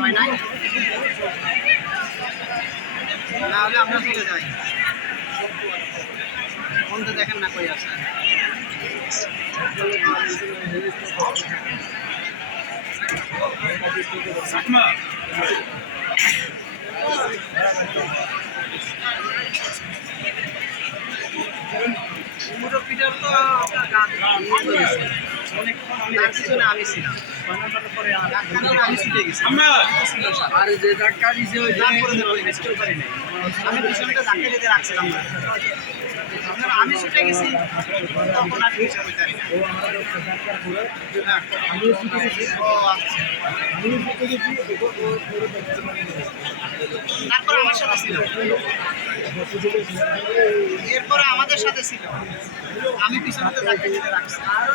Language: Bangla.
হয় নাই, নাহলে আমরা চলে যাই। ফোন তো দেখেন না কই আছে। মুরব্বীদের তো আপনার গান তার পিছনে আমি ছিলাম, আমি ছুটে গেছি। আর যে ধাক্কা দিয়েছে ওই আমি পিছনটা ধাক্কা দিতে রাখছিলাম না, আমি ছুটে গেছি তখন আর কিছু হইতে পারি না। তারপর আমার সাথে ছিল, এরপরে আমাদের সাথে ছিল, আমি পিছনে ধাক্কা দিতে রাখছি। আর